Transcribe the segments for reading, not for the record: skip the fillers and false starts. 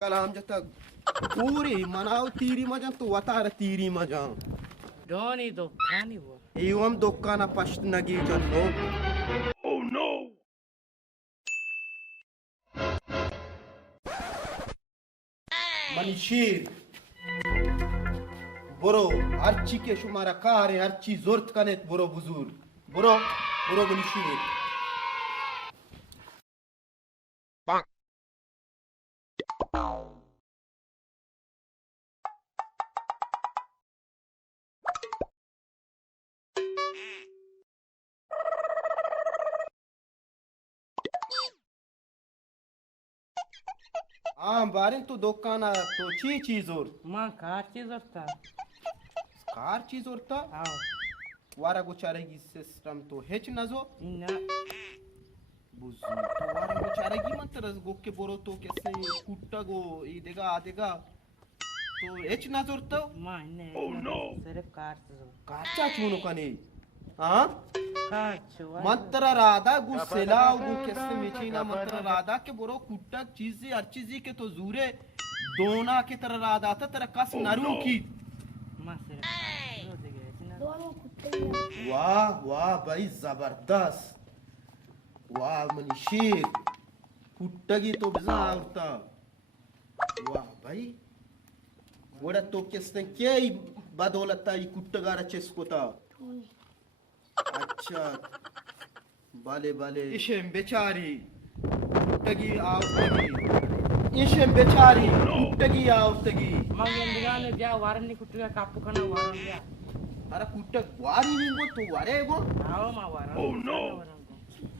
Kalam jata puri manaw tiri majan tu watara tiri majan. Doni dokkani huwa. Iwam dokkana past nagi janno. Oh no! Manishir. Boro archi ke shumara kare archi zort kanet boro buzur. Boro manishir. बारिन तू दोकाना तो चीज और मां car चीज होता. Car चीज और ता Aw. वारा गुचारेगी सिस्टम तो हेच नजो Inna. बुझू तो वारा गुचारेगी मत रस गो के बोरो तो कैसे कुट्टा गो ये देगा तो हेच नजर तो Ma inne. Oh no. सिर्फ कार चीज. काचा चूनो कने हाँ कार चुवा. मंत्र राधा गुस्सेला गु कैसे मिचीना मंत्र राधा के बोरो कुट्टा चीज़ी हर चीज़ी के तो जूरे दोना के तरह राधा था तेरा कस नरू की Ma सिर्फ. दोनों कुत्ते वाह भाई जबरदस्त वाह मनीषीर कुट्टा की तो बिज़ा आवता वाह भाई वड़ा तो किसने क्या ही बदौलत था ये कुट्टा गारा चेस्को था अच्छा बाले इशेम बेचारी कुट्टगी आवतगी इशेम बेचारी कुट्टगी आवतगी Ma yendigane dia warni kuttiga kappu kana waran dia. अरे कुट्टग वारी निंगो तो वारे गो Aw ma waran. Oh no.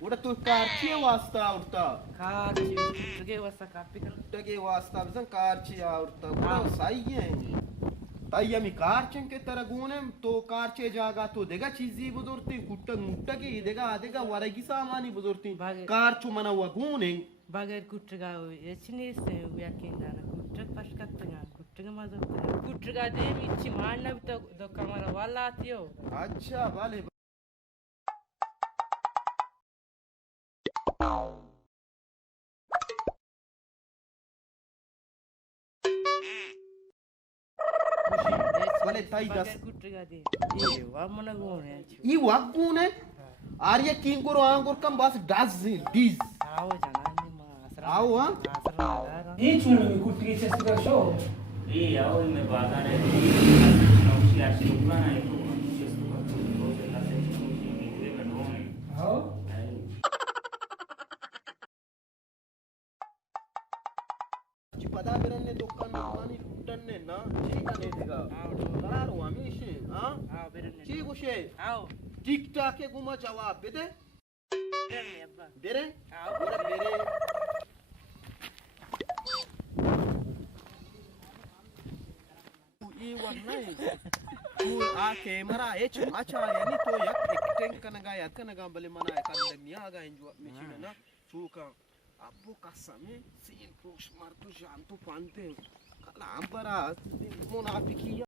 Vada तो कारची वास्ता आवता Car चीज kuttige wasa kappi kana. कुट्टगे वास्ता बिजन कारची आवता वड़ा सही है तायमी कारचन के तरह गुने तो कारचे जागा तो देगा चीजी बुजुर्ती कुट्टग मुट्टगी देगा वारेगी सामानी बुजुर्ती कारचु मना हुआ गुने Bagar kuttiga echini se yakinda na kuttag pashkattanga kuttiga mazar kuttiga de michi manna bita dokamara wala atiyo. अच्छा वाले वाले ताई दस Kuttiga de. Ye wa mana gone achu. ये वागुने आर्य किंग को आंगोर कम बस डज डीज Aw janani ma asra. आओ हाँ Asra. Each one of you could create a sticker show. Iya, oh me bagare não se acha no plano aí, não se escuta tudo, você tá sentindo muito me deve nome. How? पता बिरने दुकान में पानी फुटन ने ना ठीक है देगा करार हुआ मिशे हाँ Aw birne. ठीक उसे Aw. टिक टाक के गुमा जवाब दे Birne abba. बेरे Aw. बोले बेरे ये वन्ना तू आ कैमरा एच अच्छा यानी तो यक एक्टिंग कनगा बले मना है kan निया गा इंजो मिचिना ना चूका अब्बो कसमे सीन पुश मार तो जान तो पानते कला अंबरा मुनाफिकी